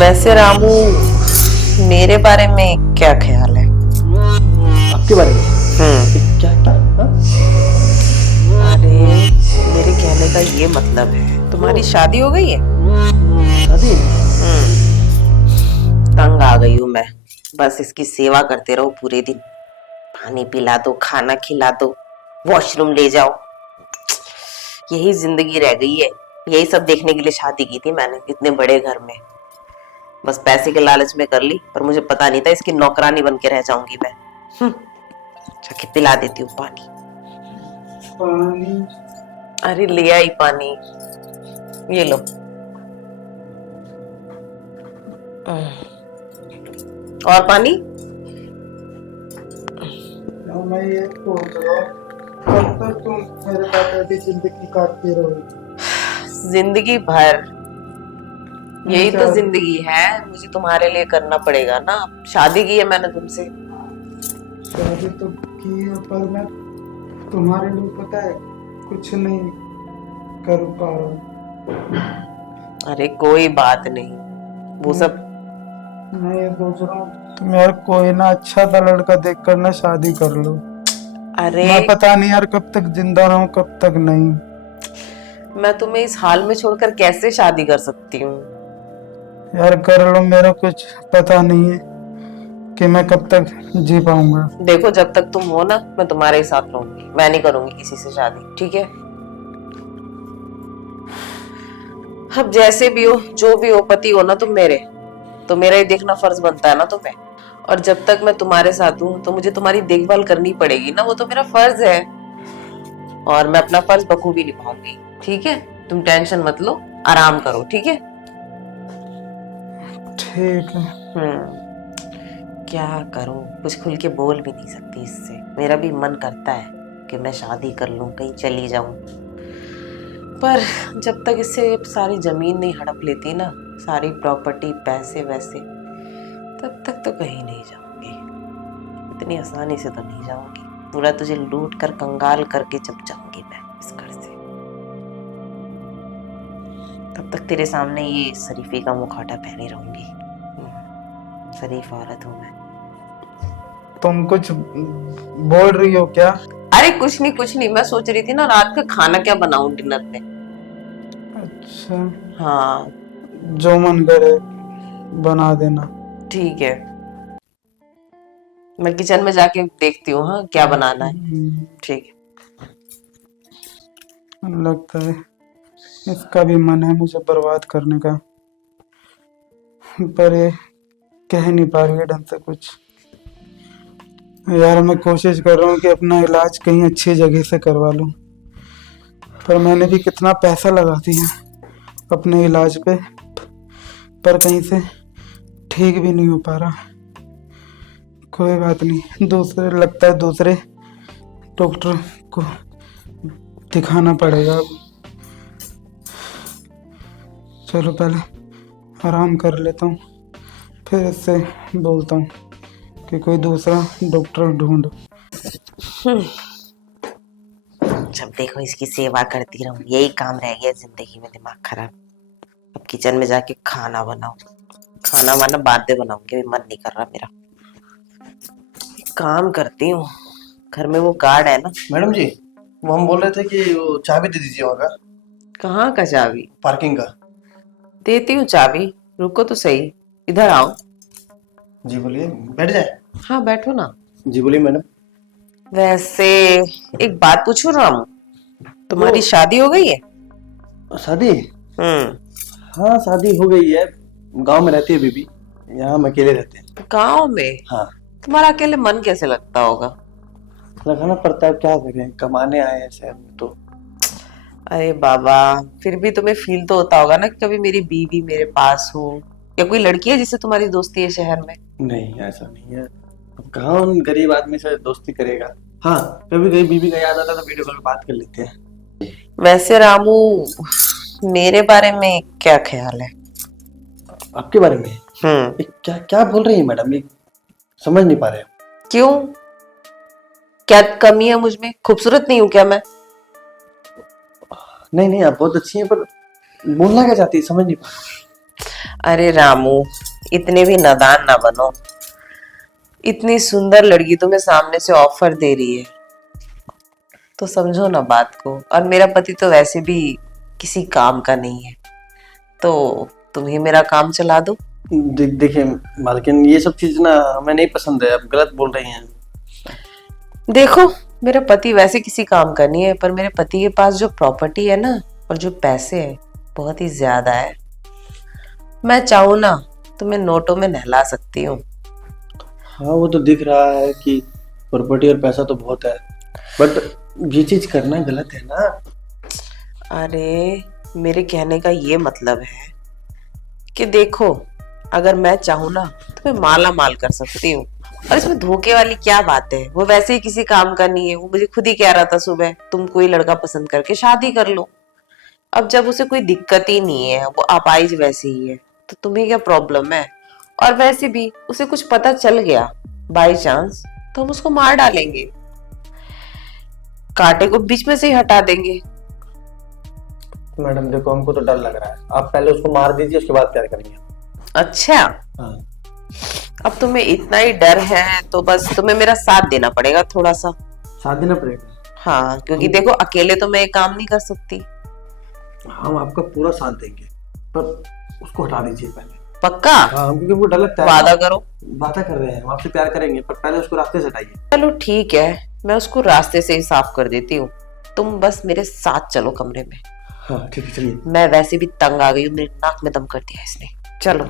वैसे रामू, मेरे बारे में क्या ख्याल है? आपके बारे में? क्या क्या हाँ? अरे, मेरे कहने का ये मतलब है तुम्हारी शादी हो गई है? शादी? तंग आ गई हूँ मैं। बस इसकी सेवा करते रहो पूरे दिन। पानी पिला दो, खाना खिला दो, वॉशरूम ले जाओ। यही जिंदगी रह गई है। यही सब देखने के लिए शादी की थी मैंने इतने बड़े घर में। बस पैसे के लालच में कर ली, पर मुझे पता नहीं था इसकी नौकरानी बन के रह जाऊंगी मैं। जाके पिला देती हूँ पानी। पानी? अरे ले आई पानी, ये लो। और पानी? मैं ये सोच रहा हूँ कब तक तुम मेरे पापा की जिंदगी काटती रहोगी? जिंदगी भर। यही तो अच्छा। जिंदगी है, मुझे तुम्हारे लिए करना पड़ेगा ना। शादी की है मैंने तुमसे। शादी तो की है पर मैं तुम्हारे लिए पता है कुछ नहीं कर पा रहा हूँ। अरे कोई बात नहीं, वो सब। मैं ये सोच रहा हूँ तुम यार कोई ना अच्छा सा लड़का देख कर ना शादी कर लो। अरे मैं पता नहीं यार कब तक जिंदा रहूं कब तक नहीं। मैं तुम्हें इस हाल में छोड़कर कैसे शादी कर सकती हूँ? यार कर लो, मेरा कुछ पता नहीं है कि मैं कब तक जी पाऊंगा। देखो, जब तक तुम हो ना, मैं तुम्हारे ही साथ रहूंगी। मैं नहीं करूंगी किसी से शादी, ठीक है? अब जैसे भी हो, जो भी हो, पति हो ना तुम मेरे, तो मेरा ही देखना फर्ज बनता है ना तुम्हें। और जब तक मैं तुम्हारे साथ हूँ तो मुझे तुम्हारी देखभाल करनी पड़ेगी ना, वो तो मेरा फर्ज है। और मैं अपना फर्ज बखूबी निभाऊंगी, ठीक है? तुम टेंशन मत लो, आराम करो, ठीक है? ठीक है। क्या करूं, कुछ खुल के बोल भी नहीं सकती इससे। मेरा भी मन करता है कि मैं शादी कर लूं, कहीं चली जाऊं, पर जब तक इससे सारी जमीन नहीं हड़प लेती ना, सारी प्रॉपर्टी, पैसे वैसे, तब तक तो कहीं नहीं जाऊंगी। इतनी आसानी से तो नहीं जाऊंगी। पूरा तुझे लूट कर कंगाल करके जब जाऊंगी मैं इस घर से, तब तक तेरे सामने ये शरीफी का मुखौटा पहने रहूंगी। शरीफ औरत हूं मैं। तुम कुछ बोल रही हो क्या? अरे कुछ नहीं कुछ नहीं, मैं सोच रही थी ना रात का खाना क्या बनाऊं डिनर में। अच्छा, हाँ जो मन करे बना देना। ठीक है, मैं किचन में जाके देखती हूँ हाँ क्या बनाना है। ठीक है। लगता है इसका भी मन है मुझे बर्बाद करने का, पर ये कह नहीं पा रही है ढंग से कुछ। यार मैं कोशिश कर रहा हूँ कि अपना इलाज कहीं अच्छी जगह से करवा लूँ, पर मैंने भी कितना पैसा लगा दिया अपने इलाज पे, पर कहीं से ठीक भी नहीं हो पा रहा। कोई बात नहीं, दूसरे लगता है दूसरे डॉक्टर को दिखाना पड़ेगा अब। चलो पहले आराम कर लेता हूँ, फिर इससे बोलता हूँ कि कोई दूसरा डॉक्टर ढूंढ। जब देखो इसकी सेवा करती रहूं, यही काम रह गया जिंदगी में। दिमाग खराब। अब किचन में जाके खाना बनाओ। खाना वाना बाद में बनाऊंगी, अभी मन नहीं कर रहा मेरा। एक काम करती हूँ, घर में वो कार्ड है ना। मैडम जी, वो हम बोल रहे थे कि वो चाबी दे दीजिए वहाँ का, कहाँ का चाबी? पार्किंग का। देती हूँ चाबी, रुको तो सही। इधर आओ। जी बोलिए, बैठ जाए। हाँ बैठो ना। जी बोलिए मैडम। वैसे एक बात पूछूं राम, तुम्हारी वो शादी हो गई है? शादी? हाँ शादी हो गई है। गांव में रहती है बीबी, यहाँ हम अकेले रहते हैं। गांव में? हाँ। तुम्हारा अकेले मन कैसे लगता होगा? लगाना पड़ता है, क्या करें, कमाने आए हैं शहर में तो। अरे बाबा, फिर भी तुम्हें फील तो होता होगा ना कि कभी मेरी बीवी मेरे पास हो, या कोई लड़की है जिससे तुम्हारी दोस्ती है शहर में? नहीं ऐसा नहीं है, अब कहाँ उन गरीब आदमी से दोस्ती करेगा। हाँ कभी कभी बीबी का याद आता है तो वीडियो कॉल पे बात कर लेते हैं। वैसे रामू, मेरे बारे में क्या ख्याल है? आपके बारे में? ये क्या क्या बोल रही है मैडम, ये समझ नहीं पा रहे। क्यों, क्या कमी है मुझ में? खूबसूरत नहीं हूं क्या मैं? नहीं नहीं, आप बहुत अच्छी हैं, पर बोलना क्या चाहती है समझ नहीं पा रहा। अरे रामू, इतने भी नादान ना बनो। इतनी सुंदर लड़की तुम्हें सामने से ऑफर दे रही है तो समझो ना बात को। और मेरा पति तो वैसे भी किसी काम का नहीं है, तो तुम ही मेरा काम चला दो। देखिए मालकिन, ये सब चीज ना हमें नहीं पसंद है, आप गलत बोल रही हैं। देखो, मेरा पति वैसे किसी काम का नहीं है, पर मेरे पति के पास जो प्रॉपर्टी है ना और जो पैसे है बहुत ही ज्यादा है। मैं चाहूँ ना तो मैं नोटों में नहला सकती हूँ। हाँ वो तो दिख रहा है कि प्रॉपर्टी और पैसा तो बहुत है, बट ये चीज करना गलत है ना। अरे मेरे कहने का ये मतलब है कि देखो, अगर मैं चाहूँ ना तो मैं माला माल कर सकती हूँ। और इसमें धोखे वाली क्या बात है? वो वैसे ही किसी काम का नहीं है। वो मुझे खुद ही कह रहा था सुबह, तुम कोई लड़का पसंद करके शादी कर लो। अब जब उसे कोई दिक्कत ही नहीं है, वो अपाहिज वैसे ही है, तो तुम्हें क्या प्रॉब्लम है? और वैसे भी उसे कुछ पता चल गया बाय चांस तो हम उसको मार डालेंगे, कांटे को बीच में से ही हटा देंगे। मैडम देखो, हमको तो डर लग रहा है, आप पहले उसको मार दीजिए, उसके बाद प्यार करेंगे। अच्छा, हाँ। अब तुम्हें इतना ही डर है तो बस तुम्हें मेरा साथ देना पड़ेगा थोड़ा सा। साथ देना पड़ेगा। हाँ, क्योंकि देखो अकेले तो मैं ये काम नहीं कर सकती। हम आपका पूरा साथ देंगे, पर उसको हटा दीजिए पहले। पक्का? हाँ, क्योंकि वो डर लगता है। वादा करो। वादा कर रहे हैं, हम आपसे प्यार करेंगे, पर पहले उसको रास्ते से हटाइए। चलो ठीक है, मैं उसको रास्ते से ही साफ कर देती हूँ। तुम बस मेरे साथ चलो कमरे में। हाँ ठीक है, चलिए। मैं वैसे भी तंग आ गई हूँ, मेरे नाक में दम कर दिया इसने। चलो।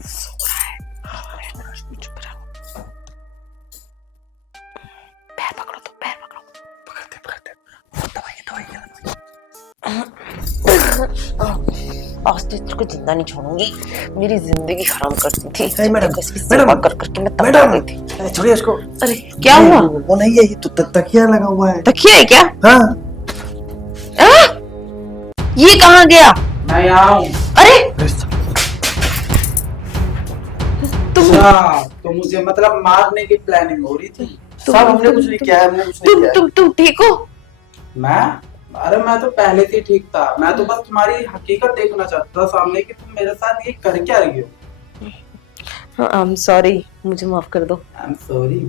सो रहा है। चुप रहो। पैर पकड़ो, तो पैर पकड़ो। पकड़ते दवाई आज तो इसको जिंदा नहीं छोड़ूंगी। मेरी जिंदगी हराम कर दी थी। नहीं, मैडम, इसकी सेवा मैडम, कर करके मैं तंग आ गई थी। अरे छोड़िए उसको। अरे क्या हुआ? वो नहीं है, ये तो तकिया लगा हुआ है। तकिया है क्या? हाँ। आ? ये कहाँ गया? मैं यहाँ हूँ। अरे तुम तो मुझे मतलब मारने की प्लानिंग हो रही थी। साहब हमने कुछ नहीं किया है, हमने कुछ नहीं किया है। तुम ठीक हो? मैं अरे मैं तो पहले से ही ठीक था। मैं तो बस तुम्हारी हकीकत देखना चाहता था सामने कि तुम मेरे साथ ये कर क्या रही हो। आई एम सॉरी, मुझे माफ कर दो। I am sorry.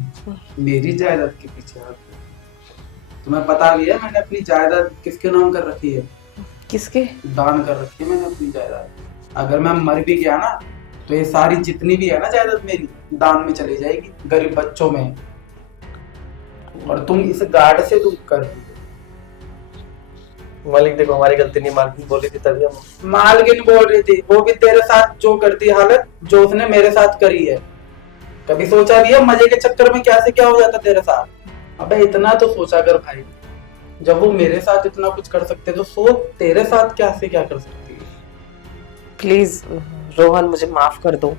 मेरी जायदाद के पीछे हाथ है। तुम्हें पता भी है मैंने अपनी जायदाद किसके नाम कर रखी है? किसके? दान कर रखी है मैंने अपनी जायदाद। अगर मैं मर भी गया ना तो ये सारी जितनी भी है ना जायदाद मेरी दान में चली जाएगी, गरीब बच्चों में। और तुम इस गार्ड से तुम कर रही हो। मालिक देखो, हमारी गलती नहीं, मालकिन बोली थी तभी हम। मालकिन बोल रही थी, वो भी तेरे साथ जो करती हालत जो उसने मेरे साथ करी है। कभी सोचा भी है मजे के चक्कर में क्या से क्या हो जाता तेरे साथ? अबे इतना तो सोचा कर भाई, जब वो मेरे साथ इतना कुछ कर सकते तो सोच तेरे साथ क्या से क्या कर सकती है। प्लीज रोहन, मुझे माफ कर दो।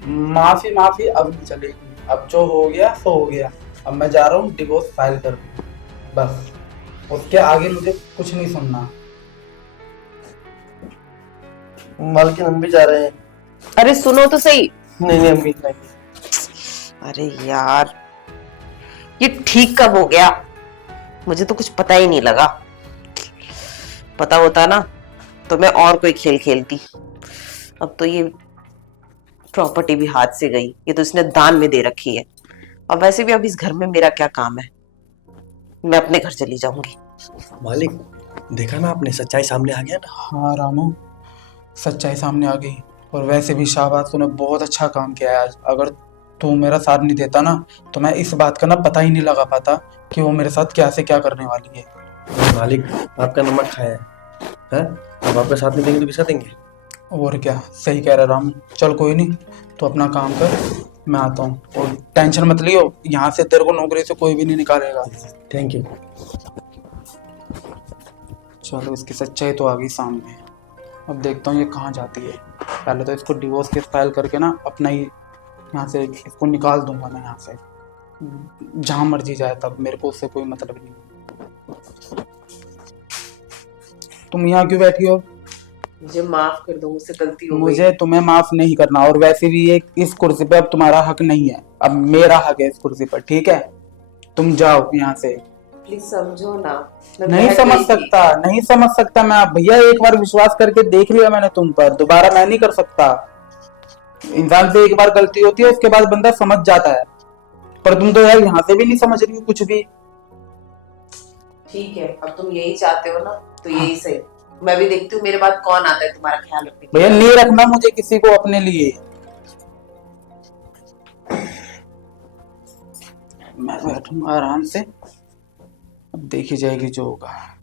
माफी माफी अब नहीं चलेगी। अब जो हो गया सो हो गया। अब मैं जा रहा हूँ डिवोर्स फाइल कर, बस उसके आगे मुझे कुछ नहीं सुनना। मालकिन हम भी जा रहे हैं। अरे सुनो तो सही। नहीं हम भी नहीं। अरे यार, ये ठीक कब हो गया? मुझे तो कुछ पता ही नहीं लगा। पता होता ना तो मैं और कोई खेल खेलती। अब तो ये प्रॉपर्टी भी हाथ से गई। ये तो इसने दान में दे रखी है। और वैसे भी अब इस घर में मेरा क्या काम है? मैं अपने घर चली जाऊंगी। मालिक देखा ना आपने, सच्चाई सामने आ गया ना। हाँ रामू, सच्चाई सामने आ गई। और वैसे भी शाहबाज, तूने बहुत अच्छा काम किया है आज। अगर तू मेरा साथ नहीं देता ना तो मैं इस बात का ना पता ही नहीं लगा पाता कि वो मेरे साथ क्या से क्या करने वाली है। मालिक आपका नमक खाया है, अब आपका साथ नहीं देंगे तो किसका देंगे? और क्या, सही कह रहा रामू। चल कोई नहीं, तो अपना काम कर, मैं आता हूँ। और टेंशन मत लियो, यहाँ से तेरे को नौकरी से कोई भी नहीं निकालेगा। Thank you. चलो, इसकी सच्चाई तो आ गई सामने। अब देखता हूँ ये कहाँ जाती है। पहले तो इसको डिवोर्स केस फाइल करके ना अपना ही यहाँ से इसको निकाल दूंगा मैं यहाँ से। जहाँ मर्जी जाए, तब मेरे को उससे कोई मतलब नहीं। तुम यहाँ क्यों बैठी हो? मुझे माफ कर दो, मुझसे गलती हो गई। मुझे तुम्हें माफ नहीं करना। और वैसे भी ये इस कुर्सी पे अब तुम्हारा हक नहीं है, अब मेरा हक है इस कुर्सी पर, ठीक है? तुम जाओ यहाँ से। प्लीज समझो ना, मैं नहीं बहक समझ गई थी। सकता, नहीं समझ सकता मैं। आप भैया एक बार विश्वास करके देख लिया मैंने तुम पर, दोबारा मैं नहीं कर सकता। इंसान से एक बार गलती होती है, उसके बाद बंदा समझ जाता है। पर तुम तो यार यहाँ से भी नहीं समझ रही हो कुछ भी। ठीक है, अब तुम यही चाहते हो ना, तो हाँ। यही सही। मैं भी देखती हूँ मेरे बाद कौन आता है तुम्हारा ख्याल रखने के भैया लिए। नहीं रखना मुझे किसी को अपने लिए। मैं बैठूंगा आराम से, अब देखी जाएगी जो होगा।